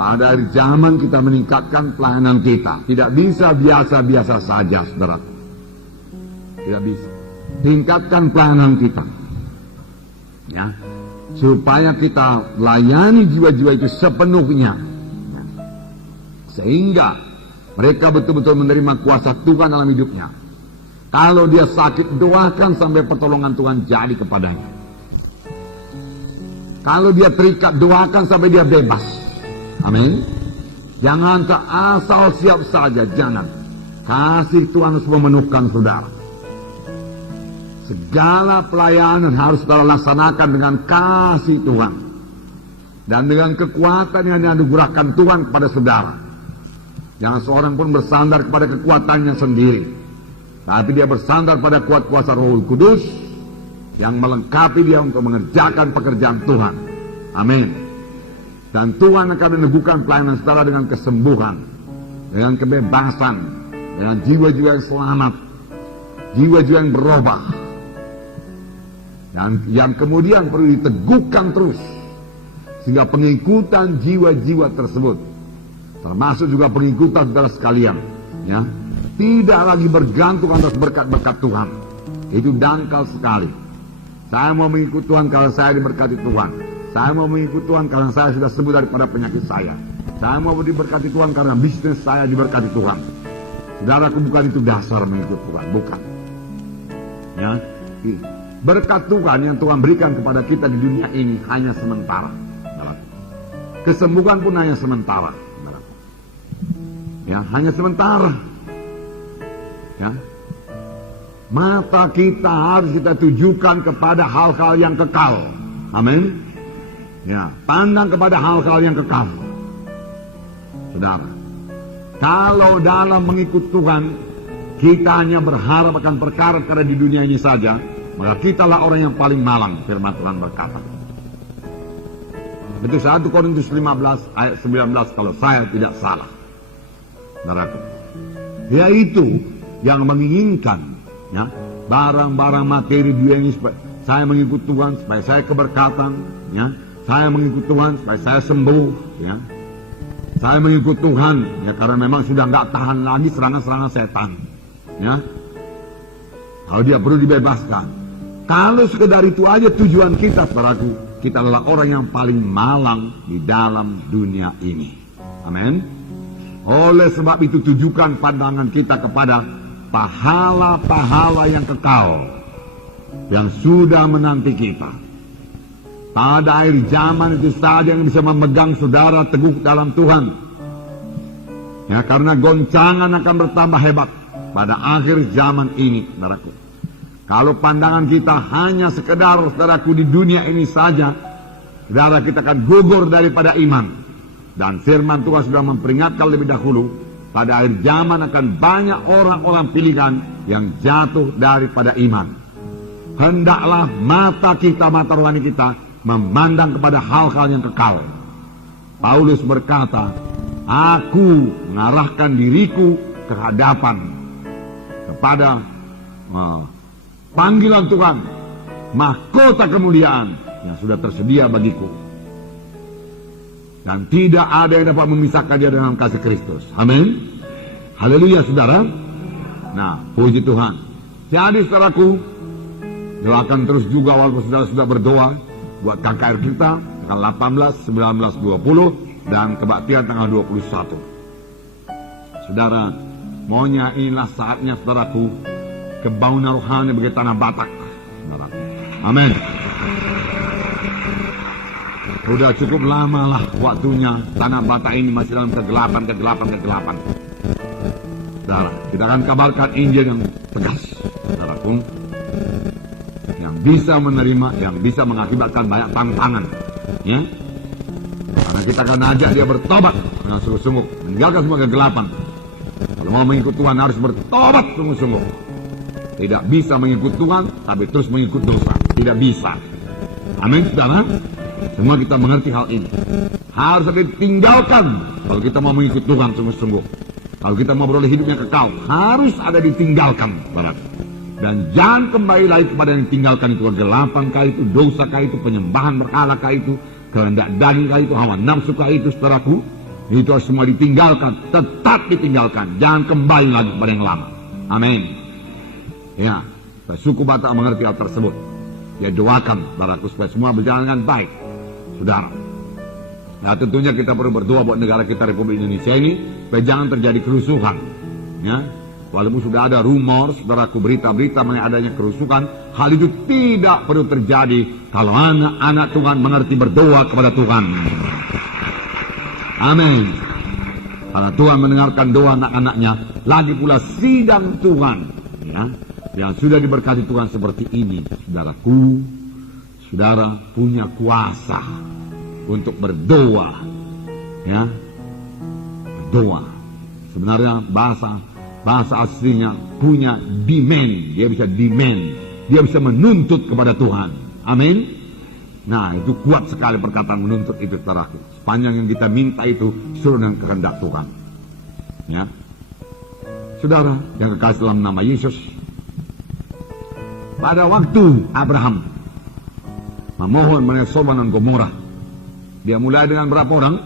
Pada akhir zaman kita meningkatkan pelayanan kita. Tidak bisa biasa-biasa saja, saudara. Tidak bisa. Tingkatkan pelayanan kita. Ya. Supaya kita layani jiwa-jiwa itu sepenuhnya. Ya. Sehingga mereka betul-betul menerima kuasa Tuhan dalam hidupnya. Kalau dia sakit, doakan sampai pertolongan Tuhan jadi kepadanya. Kalau dia terikat, doakan sampai dia bebas. Amin. Jangan asal siap saja, jangan. Kasih Tuhan harus memenuhkan saudara. Segala pelayanan harus saudara laksanakan dengan kasih Tuhan. Dan dengan kekuatan yang dianugerahkan Tuhan kepada saudara. Jangan seorang pun bersandar kepada kekuatannya sendiri. Tapi dia bersandar pada kuat kuasa Roh Kudus yang melengkapi dia untuk mengerjakan pekerjaan Tuhan. Amin. Dan Tuhan akan meneguhkan pelayanan saudara dengan kesembuhan, dengan kebebasan, dengan jiwa-jiwa yang selamat, jiwa-jiwa yang berubah. Dan yang kemudian perlu diteguhkan terus, sehingga pengikutan jiwa-jiwa tersebut, termasuk juga pengikutan saudara sekalian, ya, tidak lagi bergantung atas berkat-berkat Tuhan. Itu dangkal sekali. Saya mau mengikut Tuhan kalau saya diberkati Tuhan. Saya mau mengikut Tuhan karena saya sudah sembuh daripada penyakit saya. Saya mau diberkati Tuhan karena bisnis saya diberkati Tuhan. Saudaraku, bukan itu dasar mengikut Tuhan, bukan. Ya, berkat Tuhan yang Tuhan berikan kepada kita di dunia ini hanya sementara. Kesembuhan pun hanya sementara. Ya, hanya sementara. Ya. Mata kita harus kita tujukan kepada hal-hal yang kekal. Amin. Ya, pandang kepada hal-hal yang kekal. Saudara, kalau dalam mengikut Tuhan kita hanya berharap akan perkara-perkara di dunia ini saja, maka kitalah orang yang paling malang, firman Tuhan berkata. Itu 1 Korintus 15 ayat 19 kalau saya tidak salah. Saudaraku, yaitu yang menginginkan, ya, barang-barang materi dunia ini supaya saya mengikut Tuhan, supaya saya keberkatan, ya. Saya mengikut Tuhan supaya saya sembuh, ya. Saya mengikut Tuhan, ya, karena memang sudah nggak tahan lagi serangan-serangan setan, ya. Kalau dia perlu dibebaskan. Kalau sekedar itu aja tujuan kita, saudaraku, kita adalah orang yang paling malang di dalam dunia ini. Amin. Oleh sebab itu tujukan pandangan kita kepada pahala-pahala yang kekal yang sudah menanti kita. Pada akhir zaman itu saja yang bisa memegang saudara teguh dalam Tuhan. Ya, karena goncangan akan bertambah hebat pada akhir zaman ini, saudaraku. Kalau pandangan kita hanya sekedar, saudaraku, di dunia ini saja, saudara, kita akan gugur daripada iman. Dan firman Tuhan sudah memperingatkan lebih dahulu, pada akhir zaman akan banyak orang-orang pilihan yang jatuh daripada iman. Hendaklah mata kita, mata rohani kita, memandang kepada hal-hal yang kekal. Paulus berkata, aku mengarahkan diriku ke hadapan kepada panggilan Tuhan, mahkota kemuliaan yang sudah tersedia bagiku. Dan tidak ada yang dapat memisahkan dia dengan kasih Kristus. Amin. Haleluya, saudara. Nah, puji Tuhan. Jadi, saudaraku, doakan terus juga walaupun saudara sudah berdoa buat KKR kita tanggal 18, 19, 20 dan kebaktian tanggal 21. Saudara, maunya inilah saatnya, saudaraku, kebangunan rohani bagi tanah Batak. Amin. Sudah cukup lama lah waktunya tanah Batak ini masih dalam kegelapan. Saudara, kita akan kabarkan Injil yang tegas, saudaraku, yang bisa menerima, yang bisa mengakibatkan banyak tantangan, ya. Karena kita akan ajak dia bertobat dengan sungguh-sungguh, meninggalkan semua kegelapan. Kalau mau mengikut Tuhan harus bertobat sungguh-sungguh. Tidak bisa mengikut Tuhan tapi terus mengikut dosa, tidak bisa. Amin, saudara. Semua kita mengerti hal ini. Harus ditinggalkan kalau kita mau mengikut Tuhan sungguh-sungguh. Kalau kita mau beroleh hidup yang kekal, harus ada ditinggalkan, saudara. Dan jangan kembali lagi kepada yang ditinggalkan itu, kegelapan kah itu, dosa kah itu, penyembahan berhala kah itu, kehendak daging kah itu, hawa nafsu kah itu, saudaraku. Itu semua ditinggalkan, tetap ditinggalkan. Jangan kembali lagi kepada yang lama. Amin. Ya, suku Batak mengerti hal tersebut. Ya, doakan saudaraku supaya semua berjalan dengan baik, saudara. Nah, tentunya kita perlu berdoa buat negara kita Republik Indonesia ini supaya jangan terjadi kerusuhan. Ya, walaupun sudah ada rumor, saudaraku, berita-berita mengenai adanya kerusuhan, hal itu tidak perlu terjadi kalau anak-anak Tuhan mengerti berdoa kepada Tuhan. Amin. Karena Tuhan mendengarkan doa anak-anaknya, lagi pula sidang Tuhan, ya, yang sudah diberkati Tuhan seperti ini, saudaraku, saudara punya kuasa untuk berdoa, ya, berdoa. Sebenarnya bahasa aslinya punya demand, dia bisa demand, dia bisa menuntut kepada Tuhan. Amin. Nah, itu kuat sekali perkataan menuntut itu, saudaraku. Sepanjang yang kita minta itu sesuai dengan kehendak Tuhan. Ya, saudara yang kekasih dalam nama Yesus, pada waktu Abraham memohon mengenai Sodom dan Gomora, dia mulai dengan berapa orang?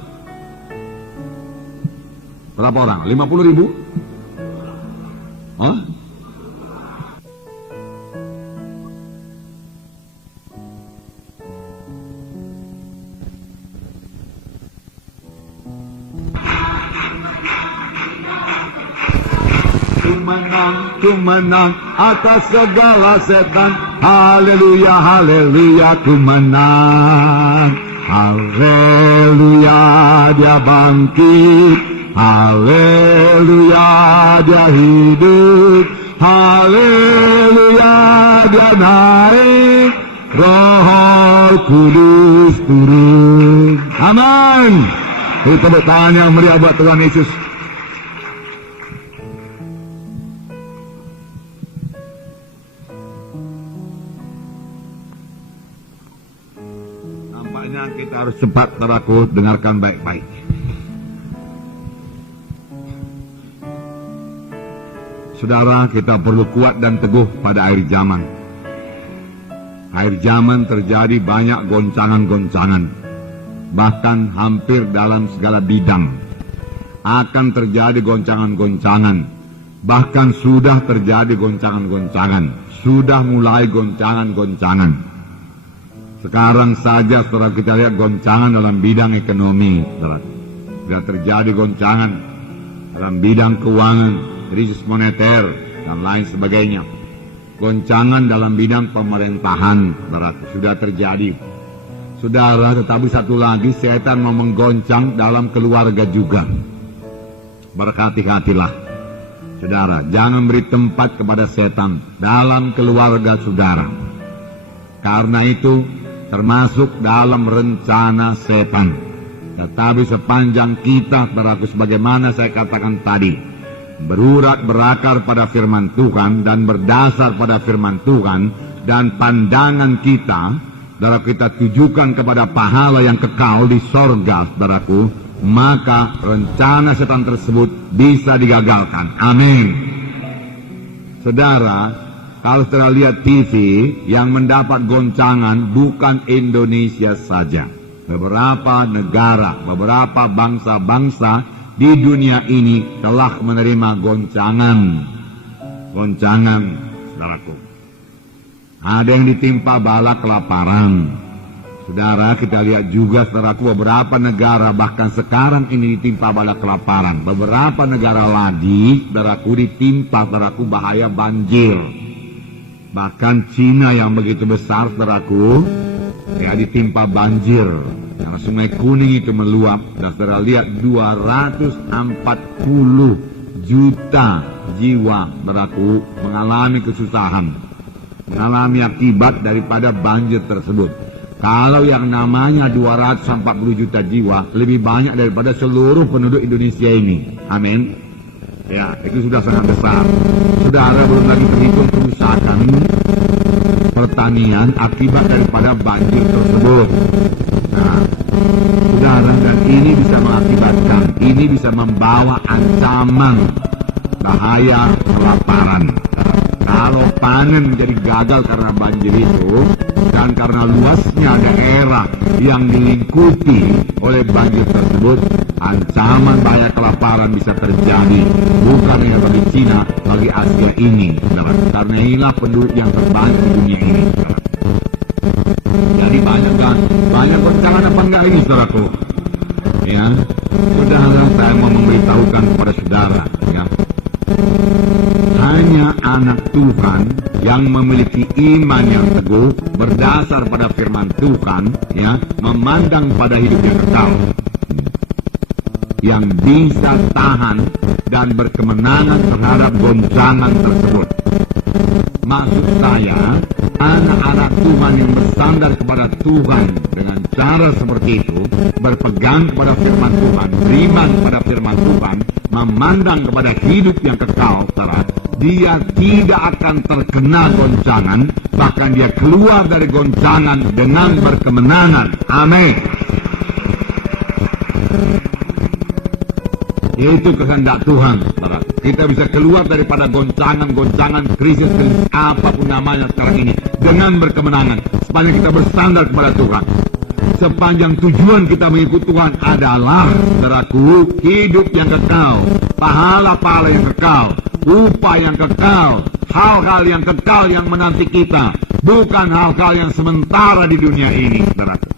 Berapa orang? 50.000? Hah? Ku menang atas segala setan. Haleluya, haleluya, ku menang. Haleluya, dia bangkit. Haleluya, dia hidup. Haleluya, dia naik. Roh Kudus turun. Amin. Itu tepuk tangan yang meriah buat Tuhan Yesus. Kita harus cepat, saudaraku, dengarkan baik-baik. Saudara, kita perlu kuat dan teguh pada akhir zaman. Akhir zaman terjadi banyak goncangan-goncangan. Bahkan hampir dalam segala bidang akan terjadi goncangan-goncangan. Bahkan sudah terjadi goncangan-goncangan. Sudah mulai goncangan-goncangan. Sekarang saja saudara kita lihat goncangan dalam bidang ekonomi, saudara. Sudah terjadi goncangan dalam bidang keuangan, krisis moneter, dan lain sebagainya. Goncangan dalam bidang pemerintahan, saudara, sudah terjadi. Saudara, tetapi satu lagi, setan mau menggoncang dalam keluarga juga. Berhati-hatilah, saudara, jangan beri tempat kepada setan dalam keluarga saudara. Karena itu termasuk dalam rencana setan. Tetapi sepanjang kita, saudaraku, sebagaimana saya katakan tadi, berurat berakar pada firman Tuhan dan berdasar pada firman Tuhan, dan pandangan kita, saudaraku, kita tujukan kepada pahala yang kekal di sorga, saudaraku, maka rencana setan tersebut bisa digagalkan. Amin. Saudara, kalau saudara lihat TV, yang mendapat goncangan bukan Indonesia saja. Beberapa negara, beberapa bangsa-bangsa di dunia ini telah menerima goncangan. Goncangan, saudaraku. Ada yang ditimpa bala kelaparan. Saudara, kita lihat juga, saudaraku, beberapa negara bahkan sekarang ini ditimpa bala kelaparan. Beberapa negara lagi, saudaraku, ditimpa, saudaraku, bahaya banjir. Bahkan Cina yang begitu besar, saudaraku, ya, ditimpa banjir. Yang Sungai Kuning itu meluap. Dan saudara lihat 240 juta jiwa, saudaraku, mengalami kesusahan, mengalami akibat daripada banjir tersebut. Kalau yang namanya 240 juta jiwa lebih banyak daripada seluruh penduduk Indonesia ini. Amin. Ya, itu sudah sangat besar. Saudara, belum lagi terhitung kerusakan pertanian akibat daripada banjir tersebut. Nah, saudara, dan ini bisa mengakibatkan, ini bisa membawa ancaman bahaya kelaparan. Kalau panen menjadi gagal karena banjir itu, Dan karena luasnya daerah yang dilingkupi oleh banjir tersebut, ancaman bahaya kelaparan bisa terjadi bukan hanya bagi Cina, bagi Asia ini, saudara. Karena inilah penduduk yang terbanyak di dunia ini, saudara. Jadi banyak goncangan apa enggak ini, saudaraku? Ya, saudara, saya mau memberitahukan kepada saudara, ya. Hanya anak Tuhan yang memiliki iman yang teguh berdasar pada firman Tuhan, ya, memandang pada hidup yang kekal, yang bisa tahan dan berkemenangan terhadap goncangan tersebut. Maksud saya, anak-anak Tuhan yang bersandar kepada Tuhan dengan cara seperti itu, berpegang kepada firman Tuhan, beriman kepada firman Tuhan, memandang kepada hidup yang kekal, saudara, dia tidak akan terkena goncangan, bahkan dia keluar dari goncangan dengan berkemenangan. Amin. Yaitu kehendak Tuhan, saudara. Kita bisa keluar daripada goncangan-goncangan, krisis apapun namanya sekarang ini dengan berkemenangan, sepanjang kita bersandar kepada Tuhan. Sepanjang tujuan kita mengikut Tuhan adalah, saudaraku, hidup yang kekal, pahala-pahala yang kekal, upah yang kekal, hal-hal yang kekal yang menanti kita, bukan hal-hal yang sementara di dunia ini, saudaraku.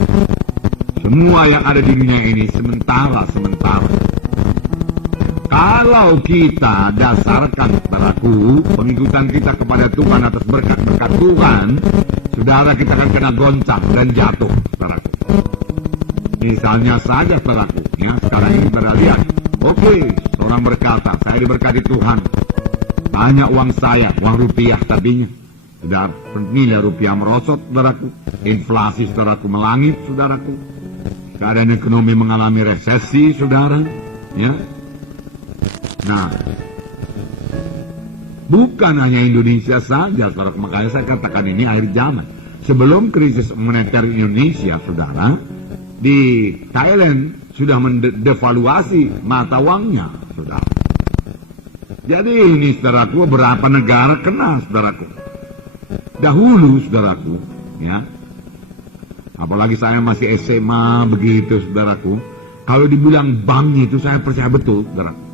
Semua yang ada di dunia ini sementara. Kalau kita dasarkan, saudaraku, pengikutan kita kepada Tuhan atas berkat-berkat Tuhan, saudara, kita akan kena goncang dan jatuh, saudaraku. Misalnya saja, saudaraku, ya, sekarang ini berlihat, oke, seorang berkata, saya diberkati Tuhan, banyak uang saya, uang rupiah tadinya, sudah nilai rupiah merosot, saudaraku, inflasi, saudaraku, melangit, saudaraku, keadaan ekonomi mengalami resesi, saudara, ya. Nah, bukan hanya Indonesia saja, saudara. Makanya saya katakan ini akhir zaman. Sebelum krisis moneter Indonesia, saudara, di Thailand sudah mendevaluasi mata uangnya, saudara. Jadi ini, saudaraku, beberapa negara kena, saudaraku. Dahulu, saudaraku, ya. Apalagi saya masih SMA begitu, saudaraku. Kalau dibilang bank itu saya percaya betul, saudaraku.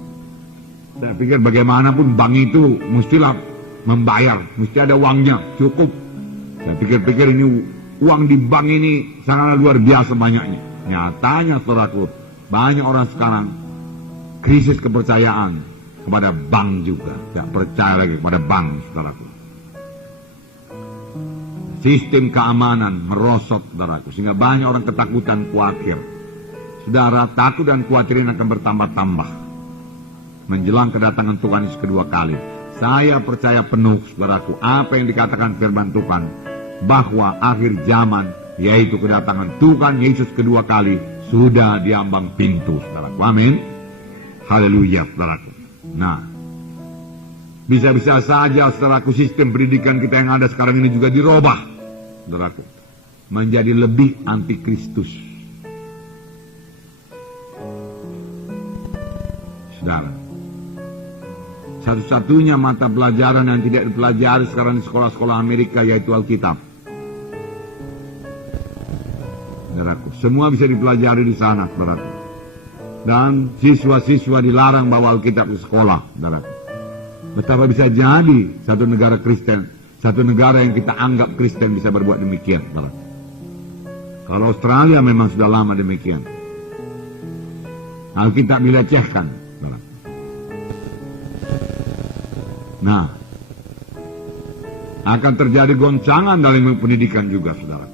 Saya pikir bagaimanapun bank itu mestilah membayar, mesti ada uangnya, cukup. Saya pikir-pikir ini uang di bank ini sangat luar biasa banyaknya. Nyatanya, saudaraku, banyak orang sekarang krisis kepercayaan kepada bank juga. Tidak percaya lagi kepada bank, saudaraku. Sistem keamanan merosot, saudaraku, sehingga banyak orang ketakutan, khawatir. Saudara, takut dan khawatir ini akan bertambah-tambah menjelang kedatangan Tuhan Yesus kedua kali. Saya percaya penuh, saudaraku, apa yang dikatakan firman Tuhan, bahwa akhir zaman, yaitu kedatangan Tuhan Yesus kedua kali, sudah diambang pintu, saudaraku. Amin. Haleluya, saudaraku. Nah, bisa-bisa saja, saudaraku, sistem pendidikan kita yang ada sekarang ini juga dirubah, saudaraku, menjadi lebih antikristus. Saudara, satu-satunya mata pelajaran yang tidak dipelajari sekarang di sekolah-sekolah Amerika yaitu Alkitab. Saudaraku, semua bisa dipelajari di sana, saudaraku. Dan siswa-siswa dilarang bawa Alkitab ke sekolah, saudaraku. Betapa bisa jadi satu negara Kristen, satu negara yang kita anggap Kristen bisa berbuat demikian, saudaraku. Kalau Australia memang sudah lama demikian. Alkitab dilecehkan, saudaraku. Nah, akan terjadi goncangan dalam pendidikan juga, saudara.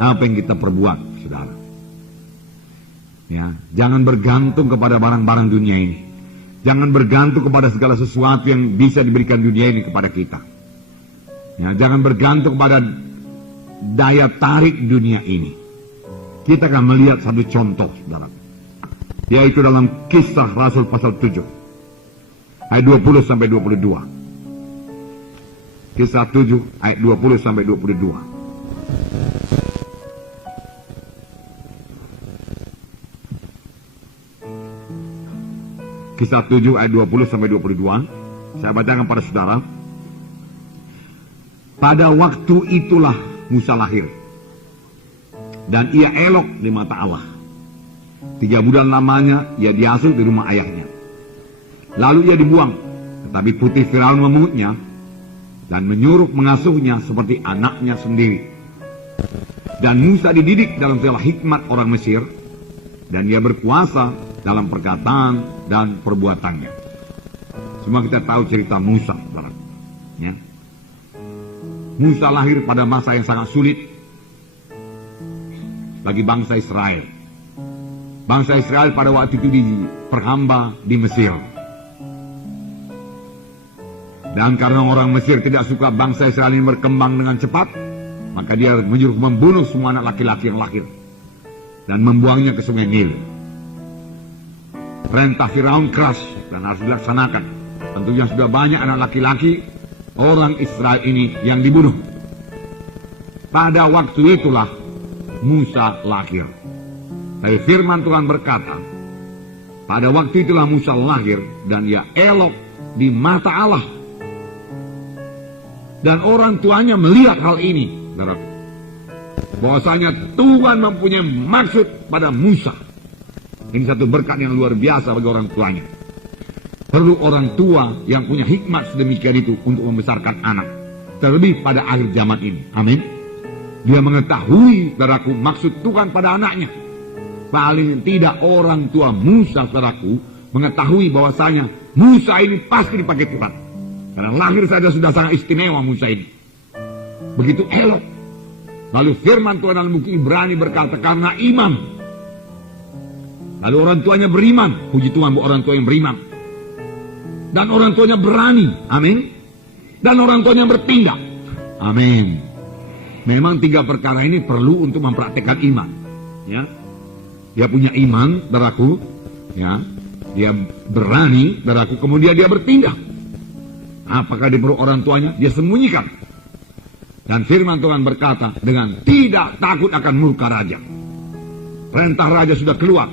Apa yang kita perbuat, saudara? Ya, jangan bergantung kepada barang-barang dunia ini. Jangan bergantung kepada segala sesuatu yang bisa diberikan dunia ini kepada kita. Ya, jangan bergantung kepada daya tarik dunia ini. Kita akan melihat satu contoh, saudara, yaitu dalam Kisah Rasul pasal 7. Ayat 20 sampai 22. Kisah 7 ayat 20 sampai 22. Kisah 7 ayat 20 sampai 22. Saya bacakan pada saudara. Pada waktu itulah Musa lahir. Dan ia elok di mata Allah. 3 bulan lamanya ia diasuh di rumah ayahnya. Lalu ia dibuang. Tetapi putri Firaun memungutnya dan menyuruh mengasuhnya seperti anaknya sendiri. Dan Musa dididik dalam segala hikmat orang Mesir. Dan ia berkuasa dalam perkataan dan perbuatannya. Semua kita tahu cerita Musa. Ya. Musa lahir pada masa yang sangat sulit bagi bangsa Israel. Bangsa Israel pada waktu itu diperhamba di Mesir. Dan karena orang Mesir tidak suka bangsa Israel ini berkembang dengan cepat, maka dia menyuruh membunuh semua anak laki-laki yang lahir dan membuangnya ke sungai Nil. Perintah Firaun keras dan harus dilaksanakan. Tentunya sudah banyak anak laki-laki orang Israel ini yang dibunuh. Pada waktu itulah Musa lahir. Tapi firman Tuhan berkata, pada waktu itulah Musa lahir dan ia elok di mata Allah. Dan orang tuanya melihat hal ini, bahwasanya Tuhan mempunyai maksud pada Musa. Ini satu berkat yang luar biasa bagi orang tuanya. Perlu orang tua yang punya hikmat sedemikian itu untuk membesarkan anak. Terlebih pada akhir zaman ini. Amin. Dia mengetahui, saudaraku, maksud Tuhan pada anaknya. Paling tidak orang tua Musa, saudaraku, mengetahui bahwasanya Musa ini pasti dipakai Tuhan. Karena lahir saja sudah sangat istimewa Musa ini. Begitu elok. Lalu firman Tuhan dalam buku Ibrani berkata, karena iman. Lalu orang tuanya beriman. Puji Tuhan buat orang tua yang beriman. Dan orang tuanya berani. Amin. Dan orang tuanya bertindak. Amin. Memang 3 perkara ini perlu untuk mempraktekkan iman. Ya. Dia punya iman, saudaraku. Ya. Dia berani, saudaraku. Kemudian dia bertindak. Apakah dia perlu orang tuanya? Dia sembunyikan. Dan firman Tuhan berkata, dengan tidak takut akan murka raja. Perintah raja sudah keluar.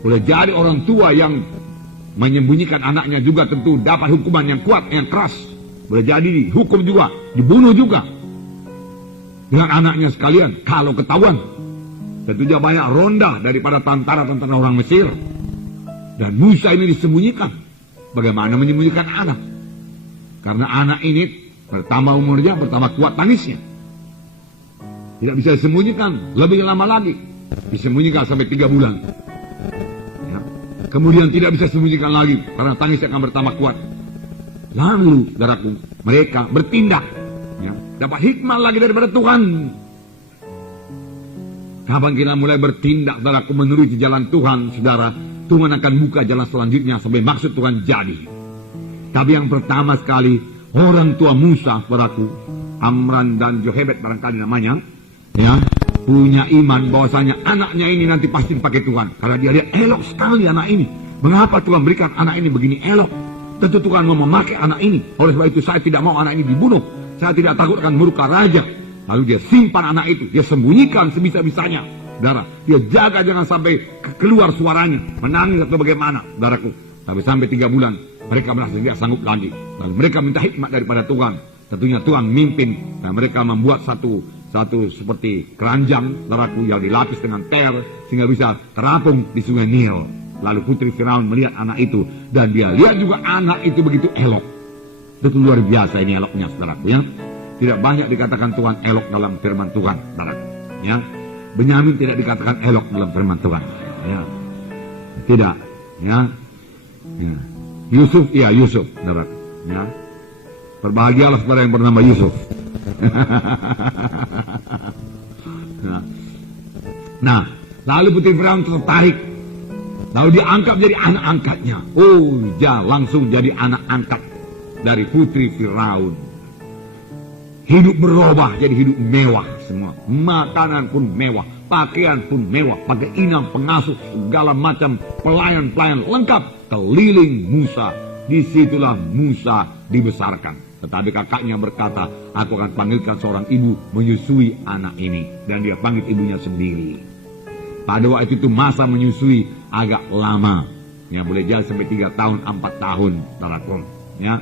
Boleh jadi orang tua yang menyembunyikan anaknya juga tentu dapat hukuman yang kuat, yang keras. Boleh jadi dihukum juga, dibunuh juga. Dengan anaknya sekalian, kalau ketahuan. Tentunya banyak ronda daripada tentara-tentara orang Mesir. Dan Musa ini disembunyikan. Bagaimana menyembunyikan anak? Karena anak ini bertambah umurnya, bertambah kuat tangisnya. Tidak bisa disembunyikan lebih lama lagi. Disembunyikan sampai 3 bulan. Ya. Kemudian tidak bisa disembunyikan lagi karena tangisnya akan bertambah kuat. Lalu, saudaraku, mereka bertindak. Ya. Dapat hikmah lagi daripada Tuhan. Kapan kita mulai bertindak, saudaraku, menuruti jalan Tuhan, saudara, Tuhan akan buka jalan selanjutnya sampai maksud Tuhan jadi. Tapi yang pertama sekali, orang tua Musa, saudaraku, Amran dan Jochebed barangkali namanya, ya, punya iman bahwasanya anaknya ini nanti pasti dipakai Tuhan. Karena dia lihat elok sekali anak ini. Mengapa Tuhan berikan anak ini begini elok? Tentu Tuhan mau memakai anak ini. Oleh sebab itu saya tidak mau anak ini dibunuh. Saya tidak takut akan murka raja. Lalu dia simpan anak itu. Dia sembunyikan sebisa-bisanya. Saudara, dia jaga jangan sampai keluar suaranya. Menangis atau bagaimana, saudaraku. Tapi sampai 3 bulan. Mereka merasa tidak sanggup lagi. Dan mereka minta hikmat daripada Tuhan. Tentunya Tuhan mimpin. Dan mereka membuat satu seperti keranjang, saudaraku, yang dilapis dengan ter. Sehingga bisa terapung di sungai Nil. Lalu putri Firaun melihat anak itu. Dan dia lihat juga anak itu begitu elok. Itu luar biasa ini eloknya, saudaraku, ya. Tidak banyak dikatakan Tuhan elok dalam firman Tuhan, saudaraku, ya. Benyamin tidak dikatakan elok dalam firman Tuhan, ya. Tidak, ya. Ya. Yusuf, iya Yusuf, saudaraku, ya. Berbahagialah saudara yang bernama Yusuf. Nah, lalu putri Firaun tertarik. Lalu diangkat jadi anak angkatnya. Oh, dia langsung jadi anak angkat dari putri Firaun. Hidup berubah jadi hidup mewah semua. Makanan pun mewah, pakaian pun mewah, pakai inang pengasuh, segala macam pelayan-pelayan lengkap keliling Musa. Disitulah Musa dibesarkan. Tetapi kakaknya berkata, aku akan panggilkan seorang ibu menyusui anak ini. Dan dia panggil ibunya sendiri. Pada waktu itu masa menyusui agak lama. Ya, boleh jadi sampai 3 tahun, 4 tahun. Ya.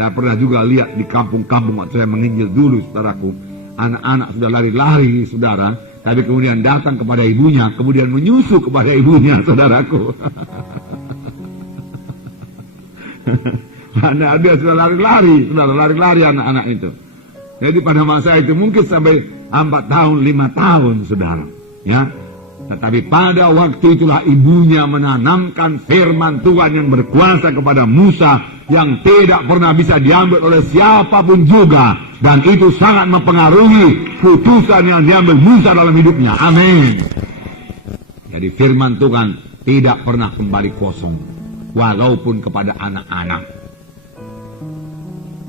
Saya pernah juga lihat di kampung-kampung waktu saya menginjil dulu, saudaraku. Anak-anak sudah lari-lari, saudara. Tapi kemudian datang kepada ibunya, kemudian menyusu kepada ibunya, saudaraku. Anak dia sudah lari-lari, anak-anak itu. Jadi pada masa itu mungkin sampai 4 tahun, 5 tahun, saudara. Ya. Tetapi pada waktu itulah ibunya menanamkan firman Tuhan yang berkuasa kepada Musa yang tidak pernah bisa diambil oleh siapapun juga. Dan itu sangat mempengaruhi putusan yang diambil Musa dalam hidupnya. Amin. Jadi firman Tuhan tidak pernah kembali kosong. Walaupun kepada anak-anak.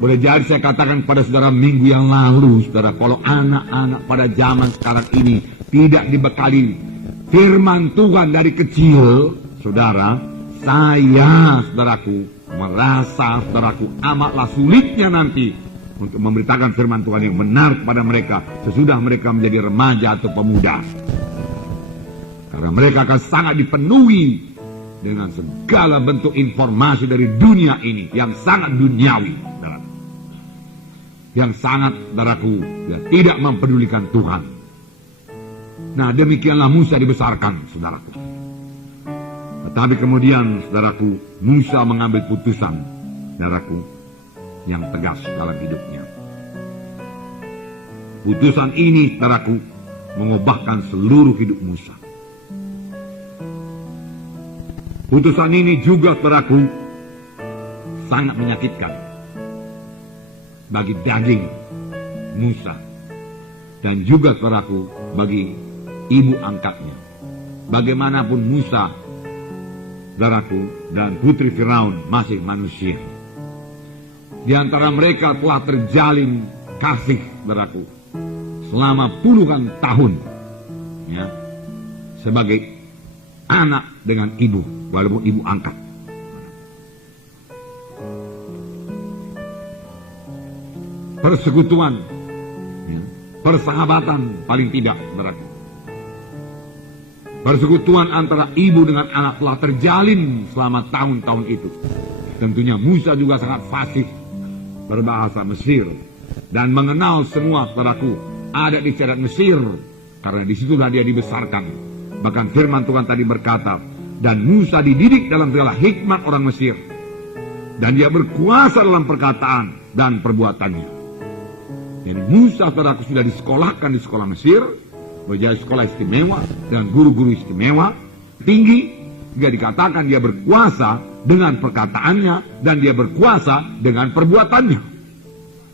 Boleh jadi saya katakan pada saudara minggu yang lalu, saudara, kalau anak-anak pada zaman sekarang ini tidak dibekali firman Tuhan dari kecil, saudara, saya, saudaraku, merasa, saudaraku, amatlah sulitnya nanti untuk memberitakan firman Tuhan yang benar kepada mereka sesudah mereka menjadi remaja atau pemuda. Karena mereka akan sangat dipenuhi dengan segala bentuk informasi dari dunia ini yang sangat duniawi, saudara. Yang sangat, saudaraku, ya, tidak mempedulikan Tuhan. Nah, demikianlah Musa dibesarkan, saudaraku. Tetapi kemudian, saudaraku, Musa mengambil putusan, saudaraku, yang tegas dalam hidupnya. Putusan ini, saudaraku, mengubahkan seluruh hidup Musa. Putusan ini juga, saudaraku, sangat menyakitkan bagi daging Musa dan juga, saudaraku, bagi ibu angkatnya. Bagaimanapun Musa, saudaraku, dan putri Firaun masih manusia. Di antara mereka telah terjalin kasih, saudaraku, selama puluhan tahun, ya, sebagai anak dengan ibu, walaupun ibu angkat. Persekutuan, ya, persahabatan paling tidak, saudaraku. Persekutuan antara ibu dengan anak telah terjalin selama tahun-tahun itu. Tentunya Musa juga sangat fasih berbahasa Mesir dan mengenal semua, saudaraku, adat istiadat Mesir, karena disitulah dia dibesarkan. Bahkan firman Tuhan tadi berkata, dan Musa dididik dalam segala hikmat orang Mesir, dan dia berkuasa dalam perkataan dan perbuatannya. Jadi Musa, saudaraku, sudah disekolahkan di sekolah Mesir, berjaya sekolah istimewa dengan guru-guru istimewa tinggi, juga dikatakan dia berkuasa dengan perkataannya dan dia berkuasa dengan perbuatannya.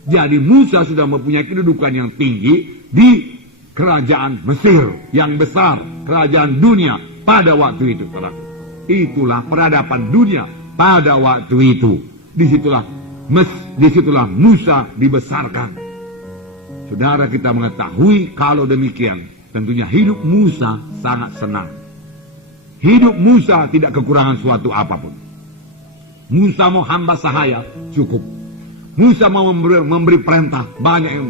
Jadi Musa sudah mempunyai kedudukan yang tinggi di kerajaan Mesir yang besar, kerajaan dunia pada waktu itu, saudaraku. Itulah peradaban dunia pada waktu itu. Disitulah Musa dibesarkan. Saudara, kita mengetahui kalau demikian, tentunya hidup Musa sangat senang. Hidup Musa tidak kekurangan suatu apapun. Musa mau hamba sahaya, cukup. Musa mau memberi perintah, banyak yang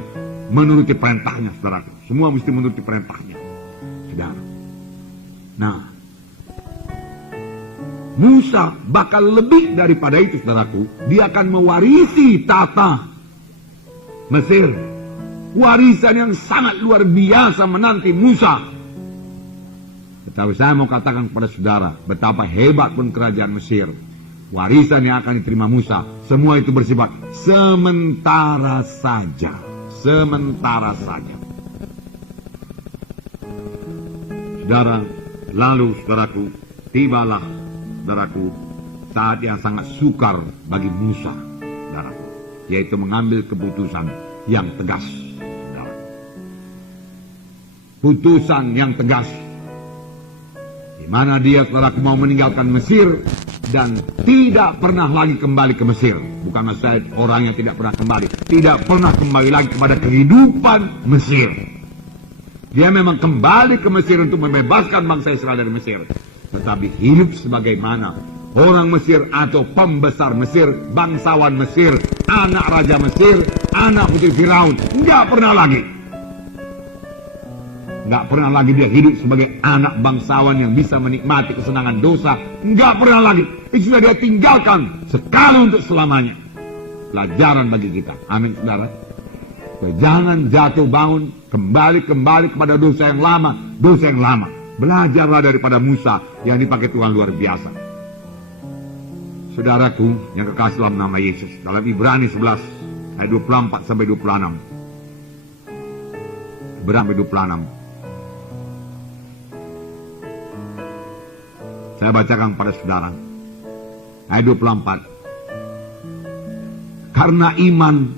menuruti perintahnya, saudaraku. Semua mesti menuruti perintahnya, saudara. Nah, Musa bakal lebih daripada itu, saudaraku. Dia akan mewarisi tata Mesir. Warisan yang sangat luar biasa menanti Musa. Tetapi saya mau katakan kepada saudara, betapa hebat pun kerajaan Mesir, warisan yang akan diterima Musa, semua itu bersifat sementara saja. Sementara saja. Saudara, lalu, saudaraku, tibalah, saudaraku, saat yang sangat sukar bagi Musa, saudaraku, yaitu mengambil keputusan yang tegas. Putusan yang tegas, di mana dia, saudaraku, mau meninggalkan Mesir dan tidak pernah lagi kembali ke Mesir. Bukan masalah orang yang tidak pernah kembali, tidak pernah kembali lagi kepada kehidupan Mesir. Dia memang kembali ke Mesir untuk membebaskan bangsa Israel dari Mesir, tetapi hidup sebagaimana orang Mesir atau pembesar Mesir, bangsawan Mesir, anak raja Mesir, anak putri Firaun, nggak pernah lagi. Nggak pernah lagi dia hidup sebagai anak bangsawan yang bisa menikmati kesenangan dosa. Nggak pernah lagi. Itu sudah dia tinggalkan sekali untuk selamanya. pelajaran bagi kita. Amin, saudara. Jangan jatuh bangun, kembali kepada dosa yang lama. Belajarlah daripada Musa yang dipakai Tuhan luar biasa. Saudaraku yang kekasih dalam nama Yesus, dalam Ibrani 11 ayat 24 sampai 26. Ibrani 26. Saya bacakan pada saudara. Ayat 24. Karena iman,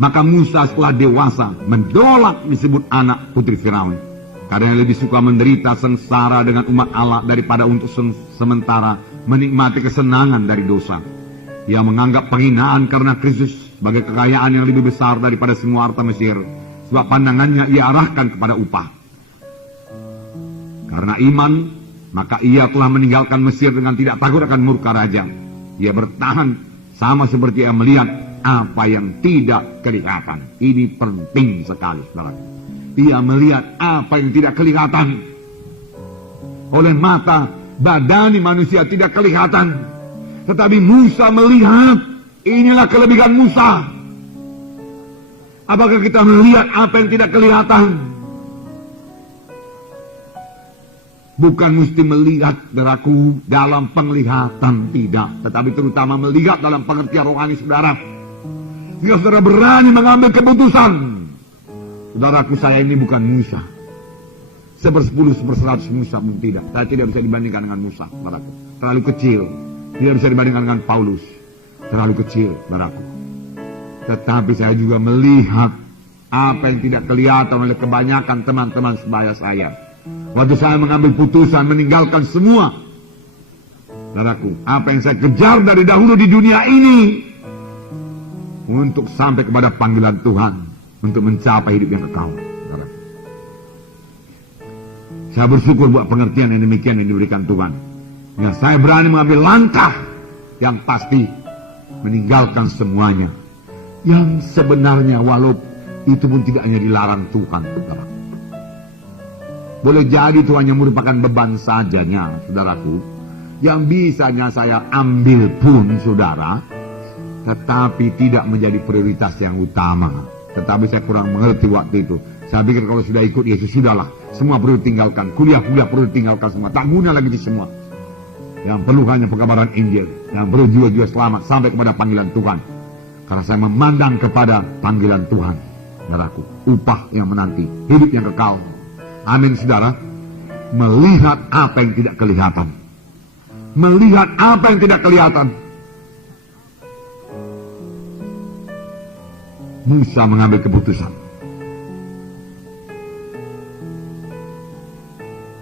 maka Musa setelah dewasa menolak disebut anak putri Firaun. Karena lebih suka menderita sengsara dengan umat Allah daripada untuk sementara menikmati kesenangan dari dosa. Ia menganggap penghinaan karena Kristus sebagai kekayaan yang lebih besar daripada semua harta Mesir. Sebab pandangannya ia arahkan kepada upah. Karena iman, maka ia telah meninggalkan Mesir dengan tidak takut akan murka raja. Ia bertahan sama seperti ia melihat apa yang tidak kelihatan. Ini penting sekali, saudara. Ia melihat apa yang tidak kelihatan. Oleh mata badani manusia tidak kelihatan. Tetapi Musa melihat. Inilah kelebihan Musa. Apakah kita melihat apa yang tidak kelihatan? Bukan mesti melihat, saudaraku, dalam penglihatan, tidak. Tetapi terutama melihat dalam pengertian rohani, saudara. Jika saudara berani mengambil keputusan, saudaraku, saya ini bukan Musa. 1/10, 1/100 Musa pun tidak. Saya tidak bisa dibandingkan dengan Musa, saudaraku. Terlalu kecil. Tidak bisa dibandingkan dengan Paulus. Terlalu kecil, saudaraku. Tetapi saya juga melihat apa yang tidak kelihatan oleh kebanyakan teman-teman sebaya saya. Waktu saya mengambil putusan meninggalkan semua, saudaraku, apa yang saya kejar dari dahulu di dunia ini, untuk sampai kepada panggilan Tuhan, untuk mencapai hidup yang kekal. Saudaraku, saya bersyukur buat pengertian yang demikian yang diberikan Tuhan. Ya, saya berani mengambil langkah yang pasti, meninggalkan semuanya. Yang sebenarnya walaupun itu pun tidak hanya dilarang Tuhan, saudara. Boleh jadi itu hanya merupakan beban sajanya, saudaraku. Yang bisanya saya ambil pun, saudara, tetapi tidak menjadi prioritas yang utama. Tetapi saya kurang mengerti waktu itu. Saya pikir kalau sudah ikut Yesus, sudahlah. Semua perlu tinggalkan. Kuliah-kuliah perlu tinggalkan semua. Tak guna lagi di semua. Yang perlu hanya pekabaran Injil. Yang perlu jiwa-jiwa selamat sampai kepada panggilan Tuhan. Karena saya memandang kepada panggilan Tuhan, saudaraku, upah yang menanti, hidup yang kekal. Amin, saudara. Melihat apa yang tidak kelihatan. Melihat apa yang tidak kelihatan. Musa mengambil keputusan.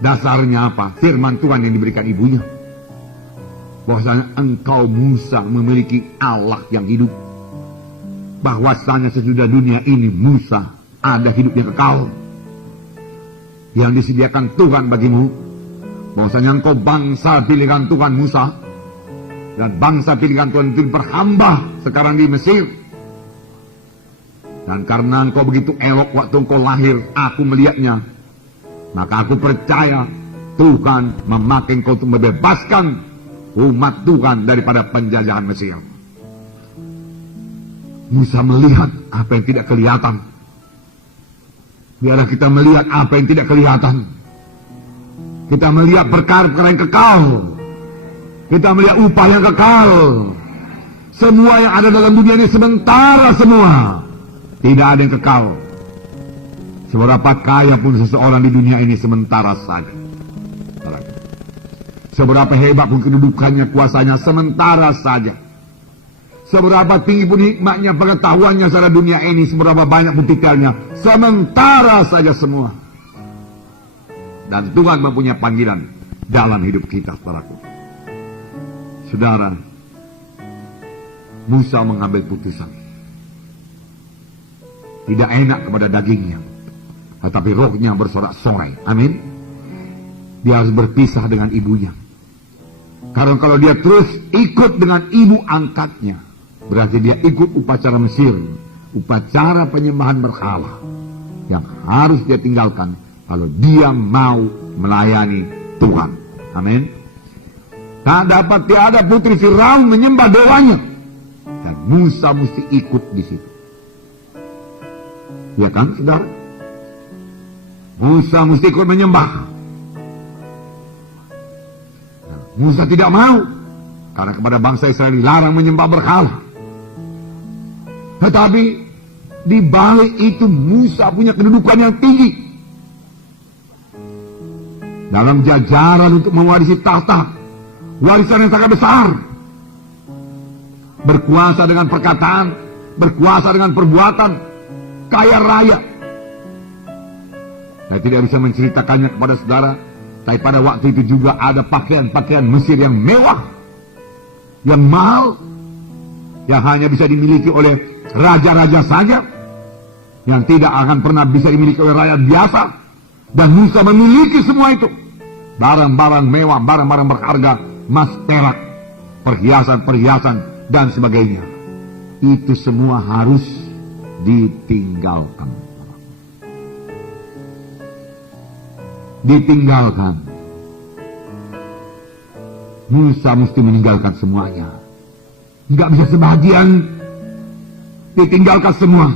Dasarnya apa? Firman Tuhan yang diberikan ibunya. Bahwasanya engkau Musa memiliki Allah yang hidup. Bahwasanya sesudah dunia ini Musa ada hidup yang kekal yang disediakan Tuhan bagimu. Bahwasanya engkau bangsa pilihan Tuhan Musa, dan bangsa pilihan Tuhan itu berhamba sekarang di Mesir. Dan karena engkau begitu elok waktu engkau lahir, aku melihatnya, maka aku percaya Tuhan memakai engkau untuk membebaskan umat Tuhan daripada penjajahan Mesir. Musa melihat apa yang tidak kelihatan. Biarlah kita melihat apa yang tidak kelihatan. Kita melihat perkara-perkara yang kekal. Kita melihat upah yang kekal. Semua yang ada dalam dunia ini sementara semua. Tidak ada yang kekal. Seberapa kaya pun seseorang di dunia ini sementara saja. Seberapa hebat pun kedudukannya, kuasanya, sementara saja. Seberapa tinggi pun hikmatnya, pengetahuannya secara dunia ini, seberapa banyak pun titelnya, sementara saja semua. Dan Tuhan mempunyai panggilan dalam hidup kita, saudaraku. Saudara, Musa mengambil putusan. Tidak enak kepada dagingnya, tetapi rohnya bersorak-sorai. Amin. Dia harus berpisah dengan ibunya. Karena kalau dia terus ikut dengan ibu angkatnya, berarti dia ikut upacara Mesir, upacara penyembahan berhala yang harus dia tinggalkan kalau dia mau melayani Tuhan. Amin. Tak dapat tiada putri Firaun menyembah dewanya, dan Musa mesti ikut di situ. Ya kan, saudara? Musa mesti ikut menyembah. Musa tidak mau, karena kepada bangsa Israel dilarang menyembah berhala. Tetapi di balik itu Musa punya kedudukan yang tinggi dalam jajaran untuk mewarisi tahta, warisan yang sangat besar. Berkuasa dengan perkataan, berkuasa dengan perbuatan, kaya raya. Saya tidak bisa menceritakannya kepada saudara, tapi pada waktu itu juga ada pakaian-pakaian Mesir yang mewah, yang mahal, yang hanya bisa dimiliki oleh raja-raja saja, yang tidak akan pernah bisa dimiliki oleh rakyat biasa. Dan Musa memiliki semua itu, barang-barang mewah, barang-barang berharga, emas, perak, perhiasan-perhiasan, dan sebagainya. Itu semua harus ditinggalkan. Ditinggalkan. Musa mesti meninggalkan semuanya. Enggak bisa sebagian, ditinggalkan semua.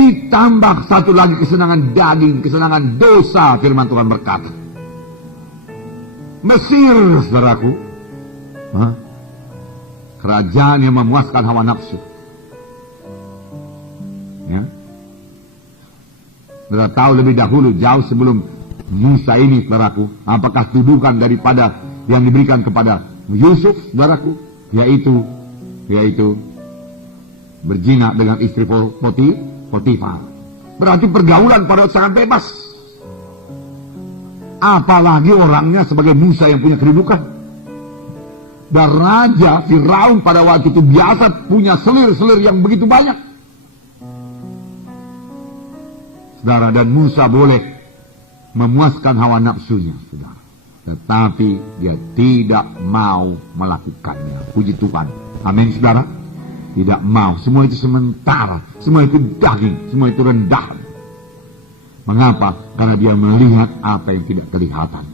Ditambah satu lagi kesenangan daging, kesenangan dosa, firman Tuhan berkata. Mesir, saudaraku, kerajaan yang memuaskan hawa nafsu. Ya. Saudara tahu lebih dahulu, jauh sebelum Musa ini, saudaraku, apakah tuduhan daripada yang diberikan kepada Yusuf, saudaraku, yaitu berzina dengan istri Potifar. Berarti pergaulan pada sangat bebas. Apalagi orangnya sebagai Musa yang punya kedudukan. Dan Raja Firaun pada waktu itu biasa punya selir-selir yang begitu banyak. Saudara, dan Musa boleh memuaskan hawa nafsunya, saudara. Tetapi dia tidak mau melakukannya. Puji Tuhan. Amin, saudara. Tidak mau. Semua itu sementara. Semua itu daging. Semua itu rendahan. Mengapa? Karena dia melihat apa yang tidak kelihatan.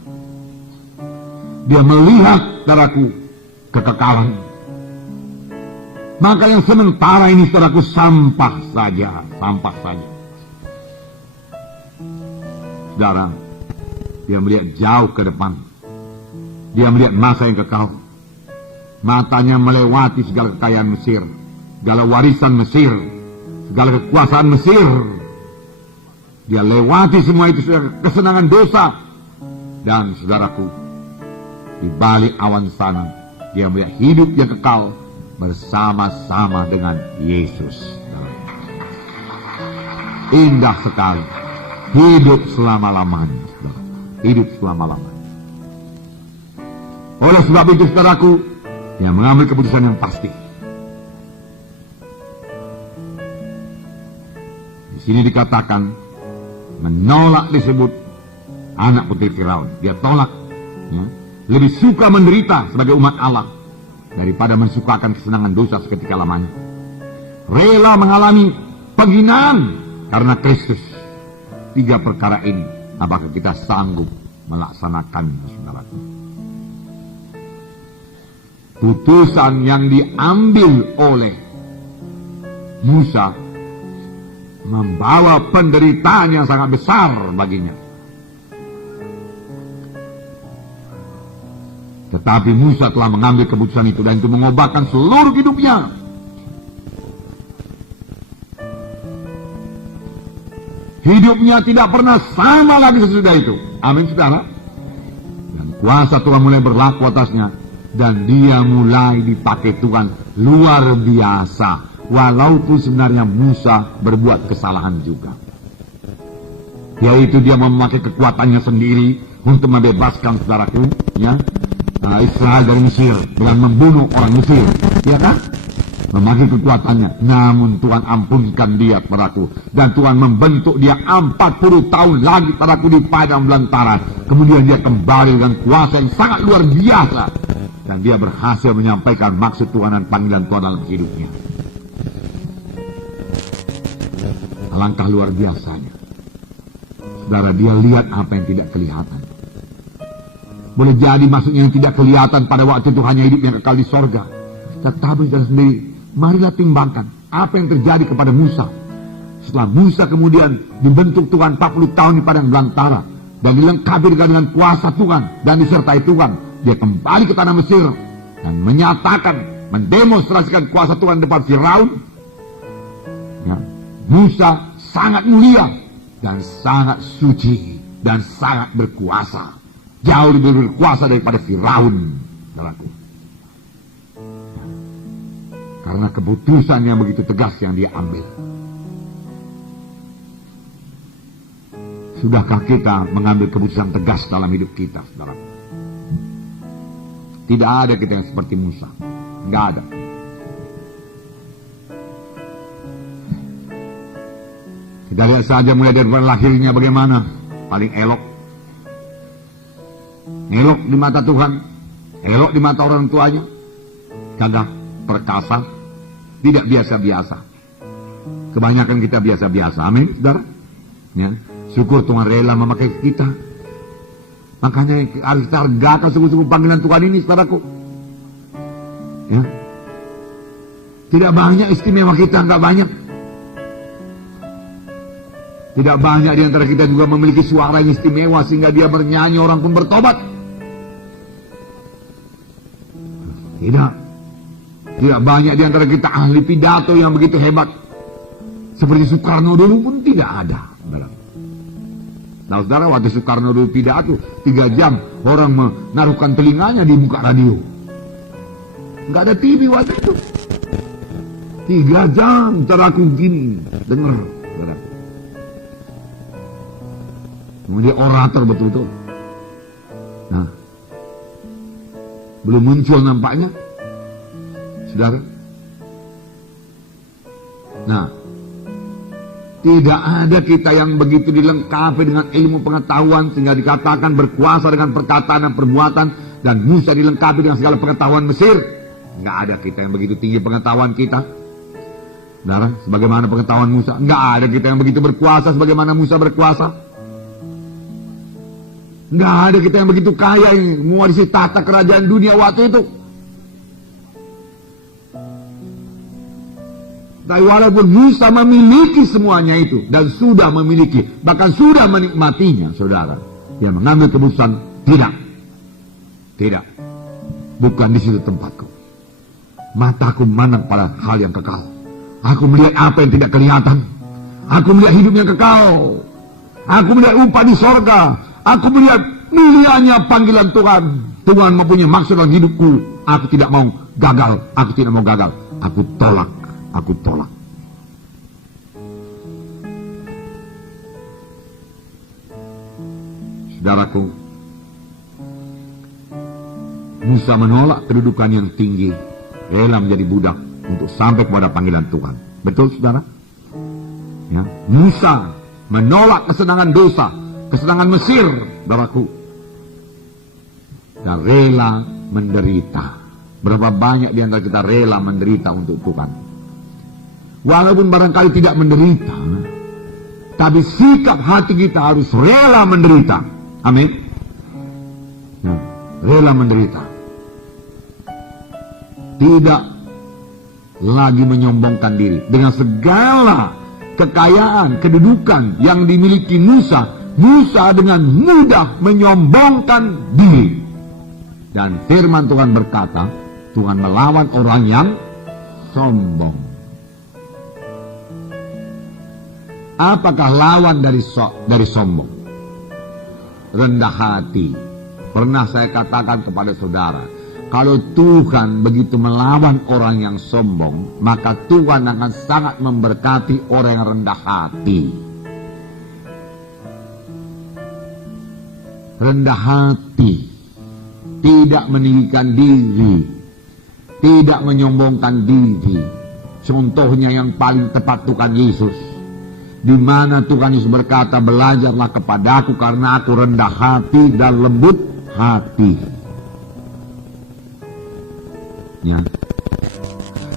Dia melihat, saudaraku, kekekalan. Maka yang sementara ini, saudaraku, sampah saja. Sampah saja. Saudara, dia melihat jauh ke depan. Dia melihat masa yang kekal. Matanya melewati segala kekayaan Mesir, segala warisan Mesir, segala kekuasaan Mesir. Dia lewati semua itu, kesenangan dosa. Dan saudaraku, di balik awan sana, dia melihat hidup yang kekal bersama-sama dengan Yesus. Indah sekali. Hidup selama-lamanya. Hidup selama-lamanya. Oleh sebab itu, saudaraku, dia mengambil keputusan yang pasti. Di sini dikatakan menolak disebut anak putri Firaun. Dia tolak. Ya. Lebih suka menderita sebagai umat Allah daripada mensukakan kesenangan dosa seketika lamanya. Rela mengalami penghinaan karena Kristus. 3 perkara ini, apakah kita sanggup melaksanakannya, saudaraku? Putusan yang diambil oleh Musa membawa penderitaan yang sangat besar baginya. Tetapi Musa telah mengambil keputusan itu, dan itu mengobatkan seluruh hidupnya. Hidupnya tidak pernah sama lagi sesudah itu. Amin, saudara. Dan kuasa Tuhan mulai berlaku atasnya. Dan dia mulai dipakai Tuhan luar biasa. Walaupun sebenarnya Musa berbuat kesalahan juga. Yaitu dia memakai kekuatannya sendiri untuk membebaskan saudaraku, ya, Israel dari Mesir dengan membunuh orang Mesir, ya kan? Memakai kekuatannya. Namun Tuhan ampunkan dia, padaku. Dan Tuhan membentuk dia 40 tahun lagi, padaku, di padang belantara. Kemudian dia kembali dengan kuasa yang sangat luar biasa. Dan dia berhasil menyampaikan maksud Tuhan dan panggilan Tuhan dalam hidupnya. Alangkah luar biasanya. Saudara, dia lihat apa yang tidak kelihatan. Boleh jadi maksudnya yang tidak kelihatan pada waktu itu hanya hidup yang kekal di sorga. Tetapi saudara sendiri, marilah timbangkan apa yang terjadi kepada Musa. Setelah Musa kemudian dibentuk Tuhan 40 tahun di padang belantara dan dilengkapi dengan kuasa Tuhan dan disertai Tuhan, dia kembali ke tanah Mesir dan menyatakan, mendemonstrasikan kuasa Tuhan di depan Firaun. Ya, Musa sangat mulia dan sangat suci dan sangat berkuasa, jauh lebih berkuasa daripada Firaun, saudaraku. Karena keputusan yang begitu tegas yang dia ambil. Sudahkah kita mengambil keputusan tegas dalam hidup kita, saudara? Tidak ada kita yang seperti Musa. Enggak ada. Kita lihat saja mulai dari lahirnya bagaimana. Paling elok. Elok di mata Tuhan. Elok di mata orang tuanya. Gagah, perkasa. Tidak biasa-biasa. Kebanyakan kita biasa-biasa. Amin, saudara? Ya. Syukur Tuhan rela memakai kita. Makanya harus kita hargakan sungguh-sungguh panggilan Tuhan ini, saudaraku. Ya. Tidak banyak istimewa kita, enggak banyak. Tidak banyak di antara kita juga memiliki suara yang istimewa sehingga dia bernyanyi orang pun bertobat. Tidak. Tidak banyak di antara kita ahli pidato yang begitu hebat. Seperti Soekarno dulu pun tidak ada. Nah, saudara, waktu Soekarno dulu pidato 3 jam orang menaruhkan telinganya di muka radio. Enggak ada TV waktu itu. 3 jam saudaraku gini dengar, saudaraku. Dia orator betul-betul. Nah, belum muncul nampaknya, saudara. Nah, tidak ada kita yang begitu dilengkapi dengan ilmu pengetahuan sehingga dikatakan berkuasa dengan perkataan dan perbuatan, dan Musa dilengkapi dengan segala pengetahuan Mesir. Enggak ada kita yang begitu tinggi pengetahuan kita, saudara, sebagaimana pengetahuan Musa. Enggak ada kita yang begitu berkuasa sebagaimana Musa berkuasa. Enggak ada kita yang begitu kaya yang mewarisi tata kerajaan dunia waktu itu. Tapi walaupun Musa memiliki semuanya itu dan sudah memiliki, bahkan sudah menikmatinya, saudara, dia mengambil keputusan tidak, bukan di situ tempatku. Mataku memandang pada hal yang kekal. Aku melihat apa yang tidak kelihatan. Aku melihat hidup yang kekal. Aku melihat upah di sorga. Aku melihat mulianya panggilan Tuhan. Tuhan mempunyai maksud dalam hidupku. Aku tidak mau gagal. Aku tidak mau gagal. Aku tolak. Aku tolak. Saudaraku, Musa menolak kedudukan yang tinggi, rela menjadi budak untuk sampai kepada panggilan Tuhan. Betul, saudara? Ya. Musa menolak kesenangan dosa, kesenangan Mesir, saudaraku, dan rela menderita. Berapa banyak di antara kita rela menderita untuk Tuhan? Walaupun barangkali tidak menderita, tapi sikap hati kita harus rela menderita. Amin. Nah, rela menderita. Tidak lagi menyombongkan diri. Dengan segala kekayaan, kedudukan yang dimiliki Musa, Musa dengan mudah menyombongkan diri. Dan firman Tuhan berkata, Tuhan melawan orang yang sombong. Apakah lawan dari sombong? Rendah hati. Pernah saya katakan kepada saudara, kalau Tuhan begitu melawan orang yang sombong, maka Tuhan akan sangat memberkati orang yang rendah hati. Rendah hati, tidak meninggikan diri, tidak menyombongkan diri. Contohnya yang paling tepat Tuhan Yesus, di mana Tuhan Yesus berkata, belajarlah kepadaku karena aku rendah hati dan lembut hati. Ya.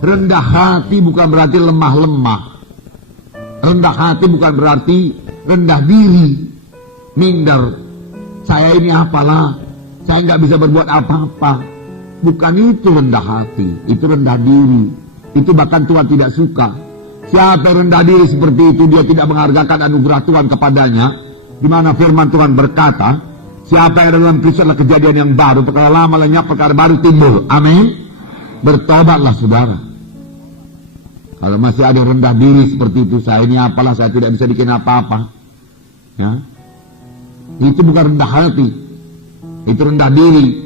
Rendah hati bukan berarti lemah-lemah. Rendah hati bukan berarti rendah diri, minder. Saya ini apalah, Saya nggak bisa berbuat apa-apa. Bukan itu rendah hati, itu rendah diri. Itu bahkan Tuhan tidak suka. Siapa yang rendah diri seperti itu, dia tidak menghargakan anugerah Tuhan kepadanya. Di mana firman Tuhan berkata, siapa yang dalam Kristus adalah kejadian yang baru, perkara lama lenyap, perkara baru timbul. Amin. Bertobatlah saudara. Kalau masih ada rendah diri seperti itu, saya ini apalah, saya tidak bisa bikin apa-apa. Ya. Itu bukan rendah hati, itu rendah diri.